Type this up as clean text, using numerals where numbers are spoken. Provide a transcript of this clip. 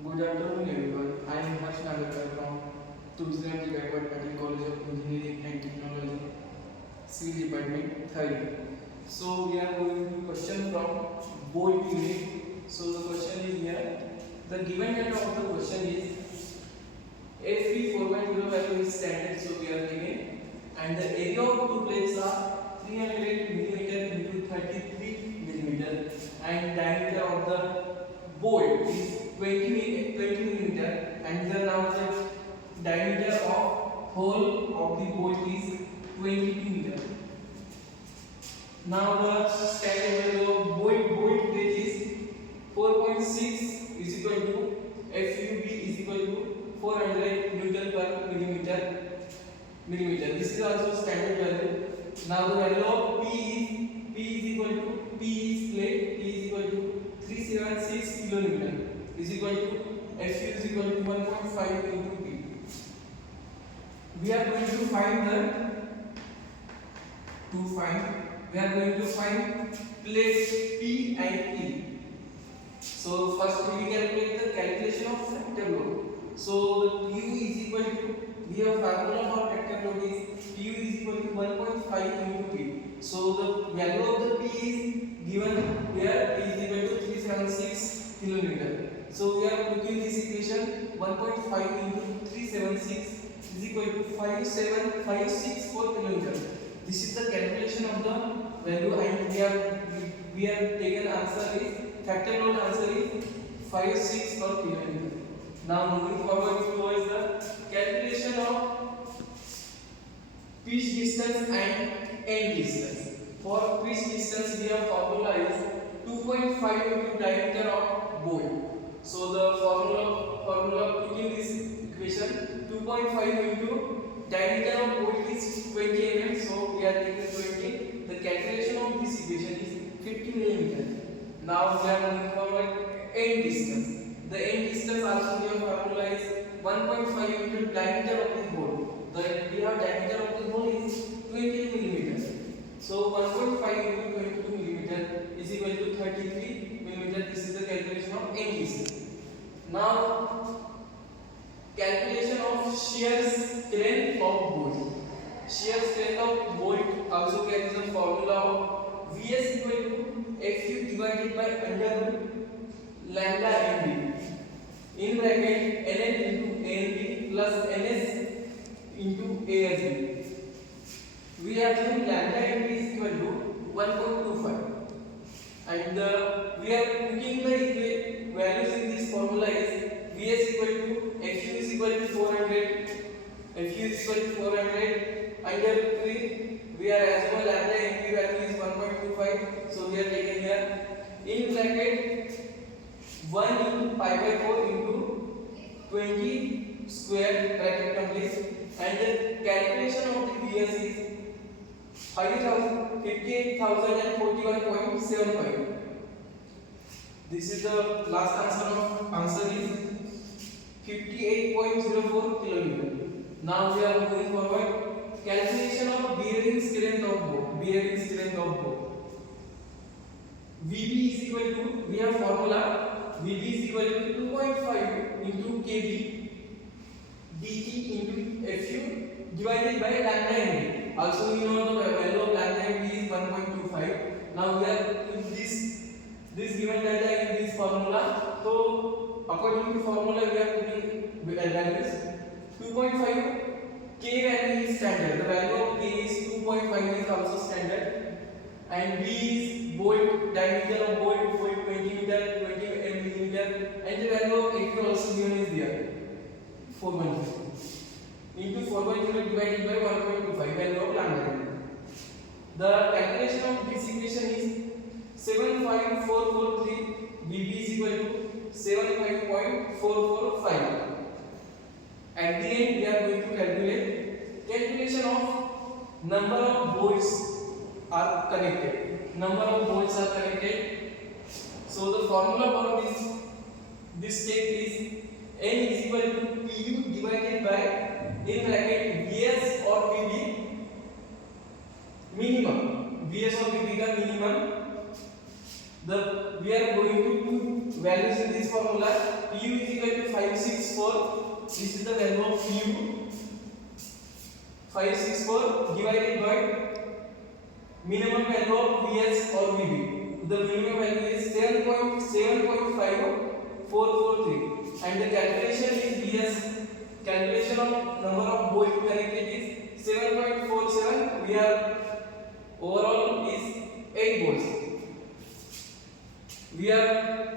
Good afternoon, everyone. I am Harsh Nagarkar from Tulsiram Backward Patil College of Engineering and Technology, Civil Department, third year. So we are going to question from board unit. So the question is here. The given data of the question is A3 4.0 value is standard. So we are given, and the area of two plates are 300 millimeter into 33 millimeter, and diameter of the bolt is 20 millimeter, and the now the diameter of hole of the bolt is 20 millimeter. Now the standard value of bolt weight is 4.6 is equal to FUB is equal to 400 Newton per millimeter. This is also standard value. Now the value of P is equal to P is plate, P is equal to 376 kilonewton is equal to Fu is equal to 1.5 into P. We are going to find we are going to find plates P and E. So first we calculate the calculation of factor load. So Q is equal to, we have formula for factor load is Q is equal to 1.5 into P. So the value of the P is given here, P is equal to 376 kilonewton. So we are looking this equation 1.5 into 376 is equal to 5764 kilonewton. This is the calculation of the value, and we have taken answer is factor load answer is 56 per kilonewton. Now moving forward towards the calculation of pitch distance and end distance. For pitch distance we have formula is 2.5 into diameter of bolt. So the formula putting this equation 2.5 into diameter of bolt is 20 mm. So we are taking 20. The calculation of this equation is 50 mm. Now we are moving forward end distance. The end distance also we have formula is 1.5 into diameter of the hole. We have diameter of the hole is 20 millimeter. So 1.5 into 22 millimeter is equal to 33 millimeter. This is the calculation of end distance. Now calculation of shear strength of bolt. Shear strength of bolt also carries a formula of Vs equal to Fu divided by under root lambda Mb in bracket Nn into Nb plus Ns into Asb. We are given lambda Mb is equal to 1.25, and we are putting the values in this formula is Vs equal to Fu is equal to 400, Fu is equal to 400 under 3. We are assuming lambda Mb value is 1.25, so we are taking here in bracket 1 into pi by 4 into 20 square bracket complete, and the calculation of the Vs is 58,041.75. This is the last answer is 58.04 kilonewton. Now we are moving forward. Calculation of bearing strength of bolt. VB is equal to, we have formula VB is equal to 2.5 into KB dt into Fu divided by lambda Mb. Also we know the value of lambda Mb is 1.25. Now we are with this given data in this formula. So according to formula we are putting values 2.5. K value is standard. The value of K is 2.5 is also standard, and B is bolt, diameter of bolt 20 meter, 20 millimeter, and the value of Fu also given is there 4.0 into 4.0 divided by 1.25 value of lambda. The calculation of this equation is 75443. BB is equal to 75.445. At the end, we are going to calculation of number of bolts are connected. So the formula for this step is N is equal to Pu divided by in bracket Vs or Vb minimum. Vs or Vb का minimum. We are going to values in this formula. Pu is equal to 564. This is the value of Pu. 564 divided by minimum value of Vs or Vb. The minimum value is 7.5443 and the calculation is Vs. Calculation of number of bolt connected is 7.47. We are overall is 8 bolts. We are